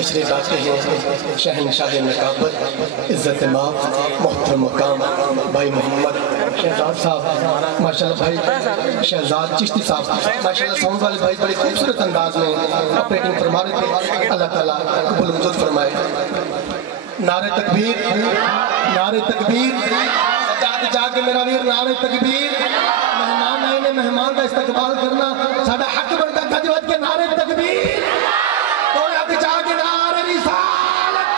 تشریف لاتے ہیں شہنشاہ نقابت عزت ماف محترم مقام بھائی محمد شہزاد صاحب ماشاءاللہ بھائی شہزاد چشتی صاحب ماشاءاللہ ساؤنڈ والے بھائی بڑے خوبصورت انداز میں آپریٹنگ فرما رہے تھے. اللہ تعالیٰ قبول منظور فرمائے. نعرہ تکبیر نعرہ تکبیر سجاد جا کے میرا ویر نعرہ تکبیر. مہمان آئے نے مہمان کا استقبال کرنا ساڑھا حق بڑھتا گھج وج کے نعرہ تکبیر تو ہاتھ جا کے نعرہ رسالت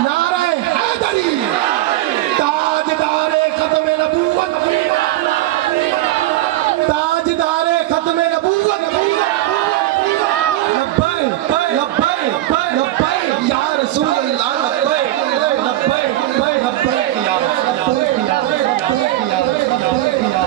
نعرہ حیدری تاجدار ختم نبوت تاجدار ختم نبوت لبیک لبیک لبیک یا رسول اللہ لبیک لبیک لبیک یا لبیک یا لبیک یا لبیک یا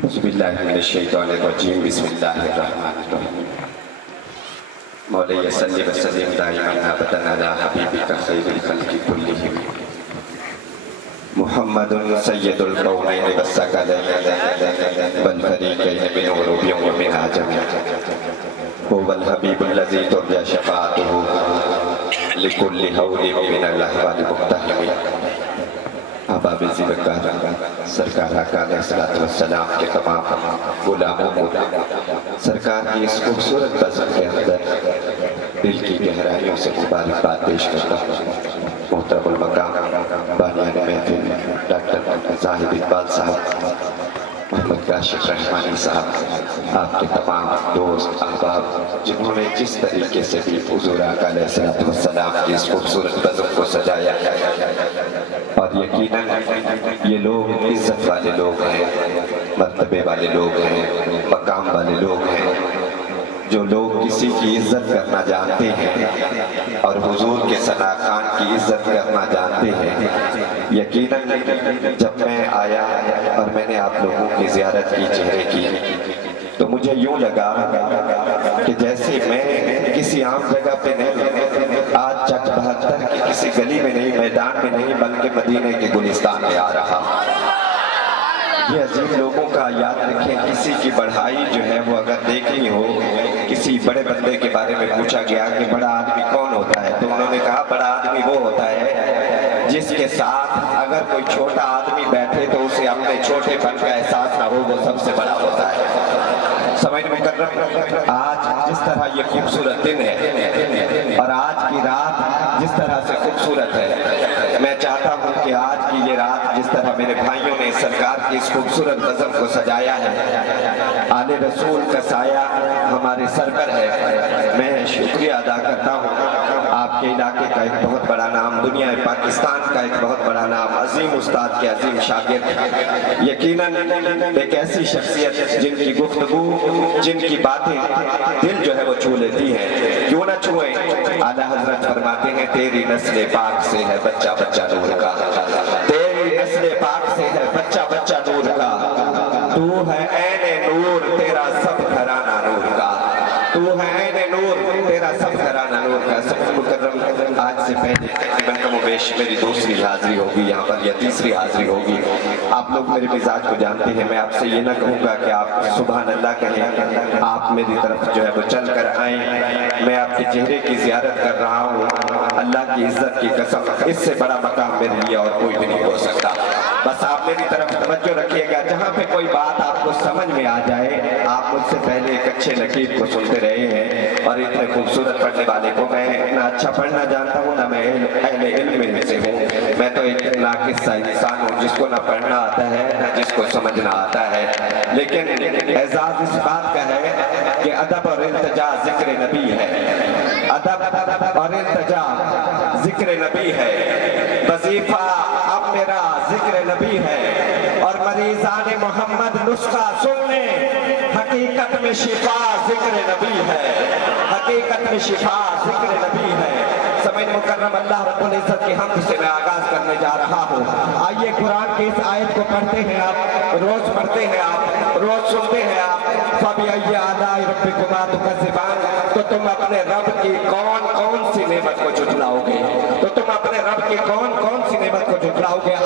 بسم اللہ من الشیطان الرجیم بسم اللہ الرحمن الرحیم مولی صلی وسلم دائما ابدا علی حبیبک خیر الخلق کلہم محمد سید القومین والثقلین والفریقین من عرب ومن عجم هو الحبیب الذی ترجى شفاعته لكل حول من الاحوال مقتحم. احباب ذوالوقار سرکار آقا علیہ السلام کے تمام غلاموں کو سرکار کی اس خوبصورت بزم کے اندر دل کی گہرائیوں سے مبارکباد پیش کرتا ہوں. محترم المقام بانیان محفل ڈاکٹر زاہد اقبال صاحب محمد کاشف رحمانی صاحب آپ کے تمام دوست احباب جنہوں نے جس طریقے سے بھی حضور آقا علیہ السلام کی اس خوبصورت بزم کو سجایا اور یقیناً یہ لوگ عزت والے لوگ ہیں مرتبے والے لوگ ہیں مقام والے لوگ ہیں جو لوگ کسی کی عزت کرنا جانتے ہیں اور حضور کے ثنا خان کی عزت کرنا جانتے ہیں. یقیناً جب میں آیا اور میں نے آپ لوگوں کی زیارت کی چہرے کی تو مجھے یوں لگا کہ جیسے میں کسی عام جگہ پہ نہیں آج چک 72 کی کسی گلی میں نہیں میدان میں نہیں بلکہ مدینہ کے گلستان میں آ رہا. یہ عظیم لوگوں کا یاد رکھیں کسی کی بڑھائی جو ہے وہ اگر دیکھنی ہو کسی بڑے بندے کے بارے میں پوچھا گیا کہ بڑا آدمی کون ہوتا ہے تو انہوں نے کہا بڑا آدمی وہ ہوتا ہے جس کے ساتھ اگر کوئی چھوٹا آدمی بیٹھے تو اسے اپنے چھوٹے پن کا احساس نہ ہو وہ سب سے بڑا ہوتا ہے. سمجھ مکرم آج جس طرح یہ خوبصورت دن ہے اور آج کی رات جس طرح سے خوبصورت ہے میں چاہتا ہوں کہ آج کی یہ رات جس طرح میرے بھائیوں نے سرکار کی اس خوبصورت بزم کو سجایا ہے آل رسول کا سایہ ہمارے سر پر ہے. میں شکریہ ادا کرتا ہوں آپ کے علاقے کا ایک بہت بڑا نام دنیا پاکستان کا ایک بہت بڑا نام عظیم استاد کے عظیم شاگرد یقیناً ایک ایسی شخصیت جن کی گفتگو جن کی باتیں دل جو ہے وہ چھو لیتی ہیں. کیوں نہ چھوئیں اعلیٰ حضرت فرماتے ہیں تیری نسل پاک سے ہے بچہ بچہ نور کا تیری نسل پاک سے ہے بچہ بچہ نور کا تو ہے عین نور تیرا سب گھرانہ نور کا تو ہے عین نور تیرا سب گھرانہ نور کا. سب مکرم آج سے پہلے تقریباً کم و بیش میری دوسری حاضری ہوگی یہاں پر یا تیسری حاضری ہوگی. آپ لوگ میرے مزاج کو جانتے ہیں میں آپ سے یہ نہ کہوں گا کہ آپ سبحان اللہ کہیں آپ میری طرف جو ہے وہ چل کر آئیں. میں آپ کے چہرے کی زیارت کر رہا ہوں اللہ کی عزت کی قسم اس سے بڑا مقام میرے لیے اور کوئی بھی نہیں ہو سکتا. بس آپ میری طرف توجہ رکھیے گا جہاں پہ کوئی بات آپ کو سمجھ میں آ جائے آپ مجھ سے پہلے ایک اچھے نقیب کو سنتے رہے ہیں اور اتنے خوبصورت پڑھنے والے کو میں اتنا اچھا پڑھنا جانتا ہوں نہ میں اہل علم میں سے ہوں. میں تو ایک ناقص سا انسان ہوں جس کو نہ پڑھنا آتا ہے نہ جس کو سمجھنا آتا ہے. لیکن اعزاز اس بات کا ہے کہ ادب اور التجا ذکر نبی ہے. ادب اور التجا ذکر نبی ہے. وظیفہ اب میرا ذکر نبی ہے اور مریضان محمد نسخہ سن لیں حقیقت میں شفا ذکر نبی ہے. حقیقت میں شفا ذکر نبی ہے. سمجھ مکرم اللہ رب العزت کی حمد سے میں آغاز کرنے جا رہا ہوں. آئیے قرآن کی اس آیت کو پڑھتے ہیں آپ روز پڑھتے ہیں آپ روز سنتے ہیں آپ فَبِأَيِّ آلَاءِ رَبِّكُمَا تُكَذِّبَانِ تو تم اپنے رب کی کون کون سی نعمت کو جھٹلاؤ گے تو تم اپنے رب کی کون کون سی نعمت کو جھٹلاؤ گے.